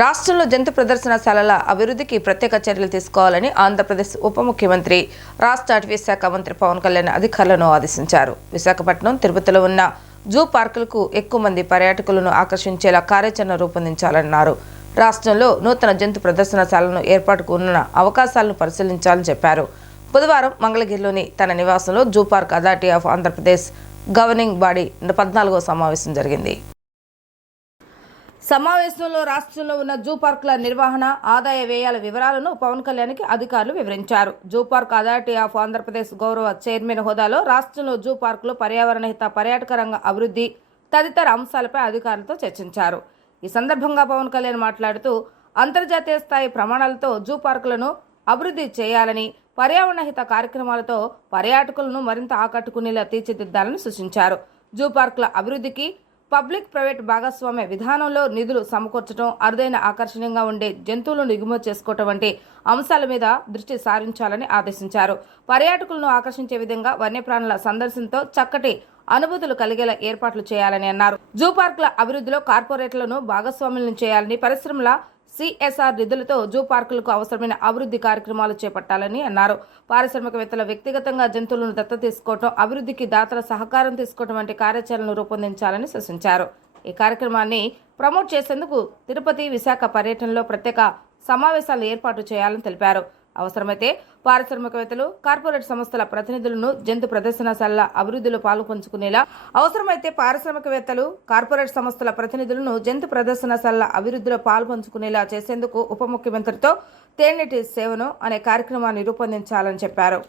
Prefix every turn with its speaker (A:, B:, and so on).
A: రాష్ట్రంలో జంతు ప్రదర్శనశాలల అభివృద్ధికి ప్రత్యేక చర్యలు తీసుకోవాలని ఆంధ్రప్రదేశ్ ఉప ముఖ్యమంత్రి రాష్ట్ర అటవీ శాఖ మంత్రి పవన్ కళ్యాణ్ అధికారులను ఆదేశించారు. విశాఖపట్నం తిరుపతిలో ఉన్న జూ పార్కులకు ఎక్కువ మంది పర్యాటకులను ఆకర్షించేలా కార్యాచరణ రూపొందించాలన్నారు. రాష్ట్రంలో నూతన జంతు ప్రదర్శనశాలను ఏర్పాటుకు ఉన్న అవకాశాలను పరిశీలించాలని చెప్పారు. బుధవారం మంగళగిరిలోని తన నివాసంలో zoo park authority of Andhra Pradesh governing body పద్నాలుగో సమావేశం జరిగింది. సమావేశంలో రాష్ట్రంలో ఉన్న జూ పార్కుల నిర్వహణ ఆదాయ వ్యయాల వివరాలను పవన్ కళ్యాణ్కి అధికారులు వివరించారు. Zoo park authority of Andhra Pradesh గౌరవ చైర్మన్ హోదాలో రాష్ట్రంలో జూ పార్కులు పర్యావరణ హిత పర్యాటక రంగ అభివృద్ధి తదితర అంశాలపై అధికారులతో చర్చించారు. ఈ సందర్భంగా పవన్ కళ్యాణ్ మాట్లాడుతూ అంతర్జాతీయ స్థాయి ప్రమాణాలతో జూ పార్కులను అభివృద్ధి చేయాలని పర్యావరణ హిత కార్యక్రమాలతో పర్యాటకులను మరింత ఆకట్టుకునేలా తీర్చిదిద్దాలని సూచించారు. జూ పార్కుల అభివృద్ధికి పబ్లిక్ ప్రైవేట్ భాగస్వామ్య విధానంలో నిధులు సమకూర్చడం అరుదైన ఆకర్షణీయంగా ఉండే జంతువులను ఎగుమతి చేసుకోవటం వంటి అంశాల మీద దృష్టి సారించాలని ఆదేశించారు. పర్యాటకులను ఆకర్షించే విధంగా వన్యప్రాణుల సందర్శనతో చక్కటి అనుభూతులు కలిగేలా ఏర్పాట్లు చేయాలని అన్నారు. జూ పార్కుల అభివృద్ధిలో కార్పొరేట్లను భాగస్వాములను చేయాలని పరిశ్రమల సిఎస్ఆర్ నిధులతో జూ పార్కులకు అవసరమైన అభివృద్ధి కార్యక్రమాలు చేపట్టాలని అన్నారు. పారిశ్రామికవేత్తల వ్యక్తిగతంగా జంతువులను దత్త తీసుకోవటం అభివృద్ధికి దాతల సహకారం తీసుకోవటం వంటి కార్యాచరణను రూపొందించాలని సూచించారు. ఈ కార్యక్రమాన్ని ప్రమోట్ చేసేందుకు తిరుపతి విశాఖ పర్యటనలో ప్రత్యేక సమావేశాలు ఏర్పాటు చేయాలని తెలిపారు. అవసరమైతే పారిశ్రామికవేత్తలు కార్పొరేట్ సంస్థల ప్రతినిధులను జంతు ప్రదర్శనశాలల అభివృద్ధిలో పాల్పంచుకునేలా అవసరమైతే పారిశ్రామికవేత్తలు కార్పొరేట్ సంస్థల ప్రతినిధులను జంతు ప్రదర్శనశాలల అభివృద్ధిలో పాల్పంచుకునేలా చేసేందుకు ఉప ముఖ్యమంత్రితో తేనెటి సేవను అనే కార్యక్రమాన్ని రూపొందించాలని చెప్పారు.